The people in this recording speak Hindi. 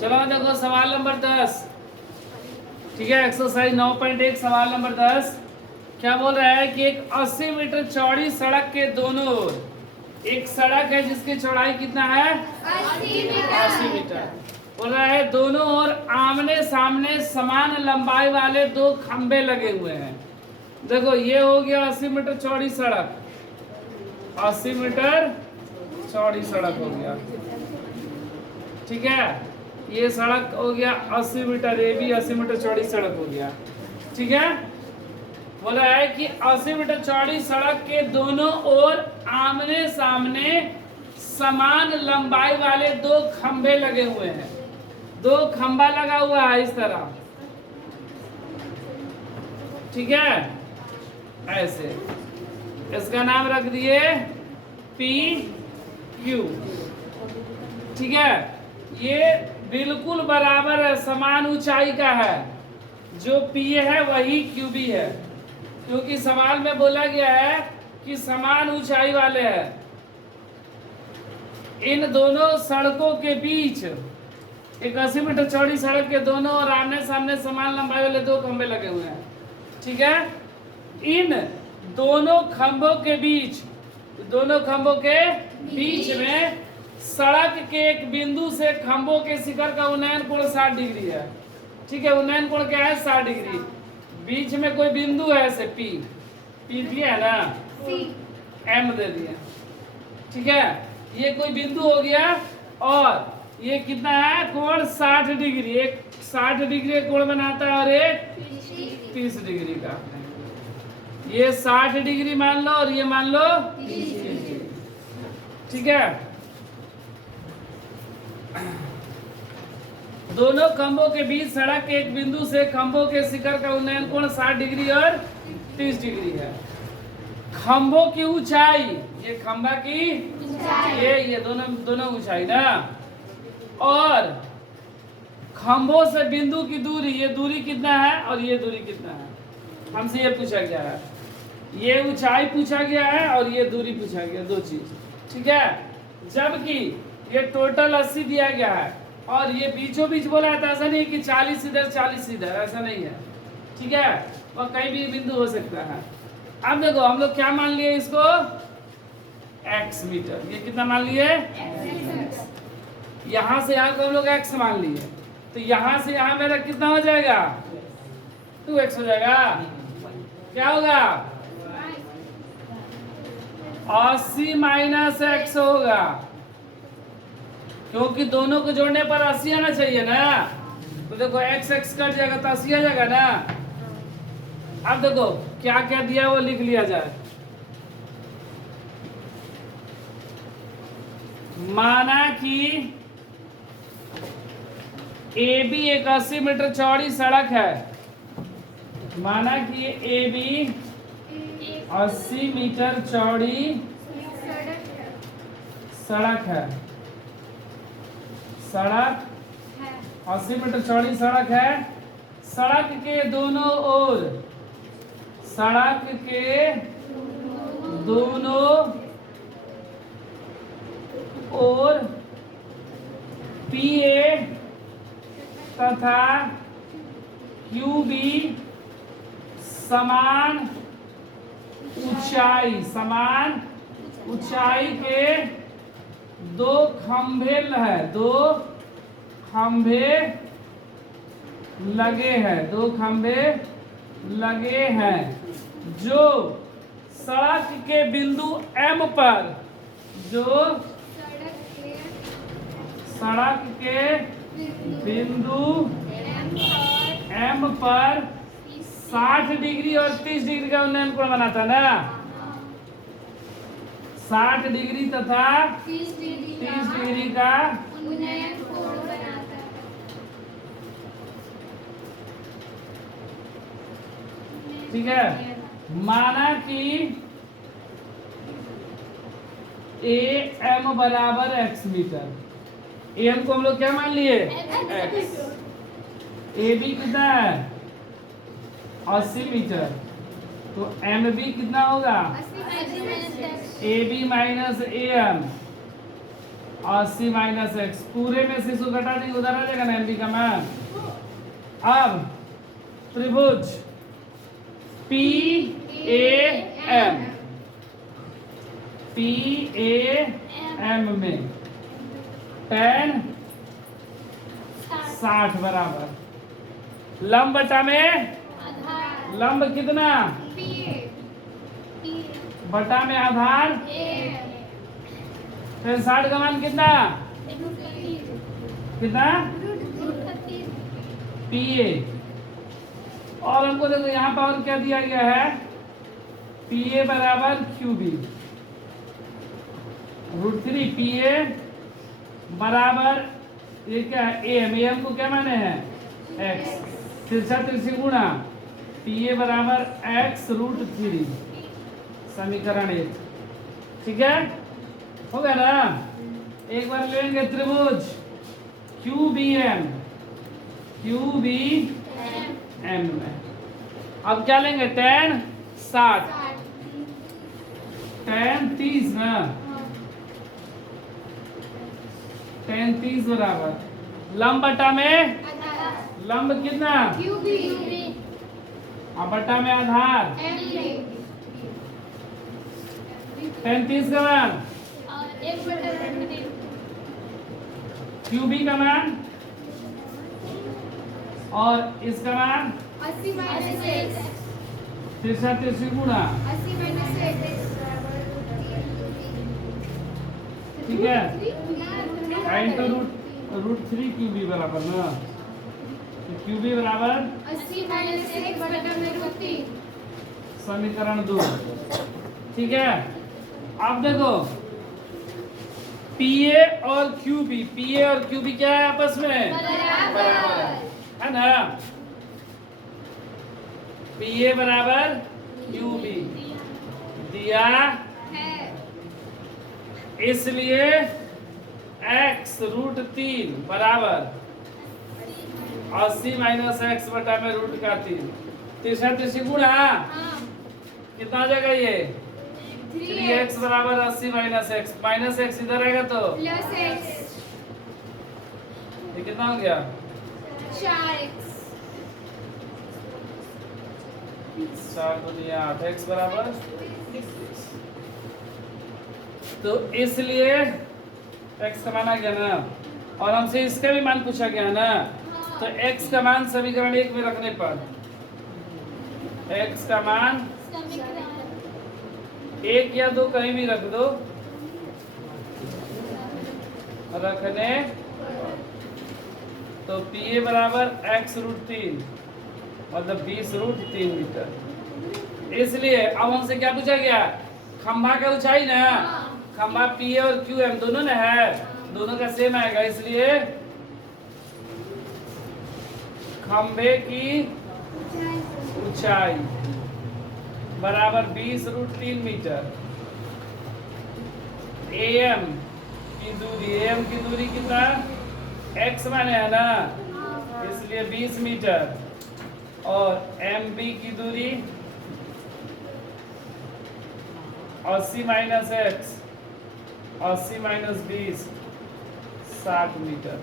चलो देखो सवाल नंबर 10। ठीक है, एक्सरसाइज 9.1 सवाल नंबर 10 क्या बोल रहा है कि एक 80 मीटर चौड़ी सड़क के दोनों ओर, एक सड़क है जिसकी चौड़ाई कितना है 80 मीटर। बोल रहा है दोनों ओर आमने सामने समान लंबाई वाले दो खंबे लगे हुए हैं। देखो ये हो गया 80 मीटर चौड़ी सड़क, 80 मीटर चौड़ी सड़क हो गया। ठीक है, ये सड़क हो गया 80 मीटर, ये भी 80 मीटर चौड़ी सड़क हो गया। ठीक है, बोला है कि 80 मीटर चौड़ी सड़क के दोनों ओर आमने सामने समान लंबाई वाले दो खंबे लगे हुए हैं। दो खंबा लगा हुआ है इस तरह। ठीक है, ऐसे इसका नाम रख दिए पी क्यू। ठीक है, ये बिल्कुल बराबर है, समान ऊंचाई का है। जो पी है वही क्यू भी है, क्योंकि सवाल में बोला गया है कि समान ऊंचाई वाले हैं। इन दोनों सड़कों के बीच एक 80 मीटर चौड़ी सड़क के दोनों और आमने सामने समान लंबाई वाले दो खंबे लगे हुए हैं। ठीक है, इन दोनों खंभों के बीच, दोनों खंभों के बीच में सड़क के एक बिंदु से खंभों के शिखर का उन्नयन कोण 60 डिग्री है। ठीक है, उन्नयन कोण क्या है 60 डिग्री। बीच में कोई बिंदु है ऐसे पी, पी दिया है ना, एम दे दिया। ठीक है, ये कोई बिंदु हो गया और ये कितना है कोण 60 डिग्री। एक 60 डिग्री कोण बनाता है और एक 30 डिग्री का। ये 60 डिग्री मान लो और ये मान लो 30 डिग्री। ठीक है, दोनों खंभों के बीच सड़क के एक बिंदु से खंभों के शिखर का उन्नयन कोण 60 डिग्री और 30 डिग्री है। खंभों की ऊंचाई, ये खंभा की ये दोनों ऊंचाई ना, और खंभों से बिंदु की दूरी, ये दूरी कितना है और ये दूरी कितना है, हमसे ये पूछा गया है। ये ऊंचाई पूछा गया है और ये दूरी पूछा गया, दो चीज। ठीक है, जबकि ये टोटल 80 दिया गया है और ये बीचों बीच बोला है, तो ऐसा नहीं कि 40 इधर 40 इधर, ऐसा नहीं है। ठीक है, और कहीं भी बिंदु हो सकता है। अब देखो हम लोग क्या मान लिए इसको, x मीटर। ये कितना मान लिए, यहां से यहां को हम लोग x मान लिए, तो यहां से यहां मेरा कितना हो जाएगा 2x हो जाएगा। क्या होगा 80 माइनस x होगा, क्योंकि दोनों को जोड़ने पर 80 आना चाहिए ना। तो देखो x x कट जाएगा तो 80 आ जाएगा ना। अब देखो क्या क्या दिया वो लिख लिया जाए। माना कि ए बी एक 80 मीटर चौड़ी सड़क है। माना कि ए बी 80 मीटर चौड़ी सड़क है। सड़क 80 मीटर चौड़ी सड़क है। सड़क के दोनों ओर, सड़क के दोनों ओर पी ए तथा क्यू बी समान ऊंचाई के दो खंभे है, दो खंभे लगे हैं, दो खंभे लगे हैं, जो सड़क के बिंदु M पर, जो सड़क के बिंदु M पर 60 डिग्री और 30 डिग्री का उन्नयन कोण बनाता है ना। 60 डिग्री तथा 30 डिग्री का उन्नयन कोण बनाता है। ठीक है, माना कि ए एम बराबर x मीटर। एम को हम लोग क्या मान लिए x। ए बी कितना है 80 मीटर, तो एम बी कितना होगा A B minus A M. 80 minus X, पूरे में से इसको घटा देंगे, उधर आ जाएगा ना एमबी का मान। अब त्रिभुज P A M, P A M में tan 60 बराबर लंब बटा में आधार लंब कितना पी पी बटा में आधार, ए फिर 60 का मान कितना कितना पी ए। और हमको देखो यहाँ पर और क्या दिया गया है, पी ए बराबर क्यू बी, √3 पी ए बराबर ये क्या है ए एम, ए एम को क्या माने हैं एक्स, तिरछा तिरछी गुणा पी ए बराबर एक्स √3, समीकरण 1। ठीक है, हो गया ना। एक बार लेंगे त्रिभुज Q B M, Q B M में अब क्या लेंगे tan 60, tan 30 ना, tan 30 बराबर लंब बटा में लंब कितना और बटा में आधार, tan 30 का मान क्यू बी का मान और इसका मान 80 माइनस एक्स, तिरछा तिरछी गुणा, 80 माइनस एक्स, ठीक है, इंटू √3 क्यू बी बराबर ना, तो क्यू बी बराबर 80 माइनस एक्स बटा में √3, समीकरण 2। ठीक है, अब देखो पी ए और क्यू बी, पी ए और क्यू बी क्या है आपस में बराबर है ना, पी ए बराबर क्यू बी दिया है, इसलिए x √3 बराबर 80 माइनस एक्स बटा में √3, तिरछा तिरछी गुणा हाँ, कितना आ जाएगा ये 3x बराबर 80 माइनस एक्स, माइनस एक्स इधर आएगा तो प्लस एक्स, ये कितना हो गया 4x, 4 दुनिया 8x बराबर, तो इसलिए x का मान आ गया ना, और हमसे इसका भी मान पूछा गया ना, तो x का मान समीकरण 1 में रखने पर x का मान 1 या 2 कहीं भी रख दो, रखने तो पी ए बराबर x √3 मतलब 20 √3 मीटर। इसलिए अब हमसे क्या पूछा गया, खंभा का ऊंचाई ना, खंभा पी ए और क्यू एम दोनों ना है, दोनों का सेम आएगा, इसलिए खंभे की ऊंचाई बराबर 20 √3 मीटर, एम की दूरी, एम की दूरी कितना x माने है ना, इसलिए 20 मीटर, और एम बी की दूरी 80 माइनस एक्स, 80 माइनस 20 60 मीटर।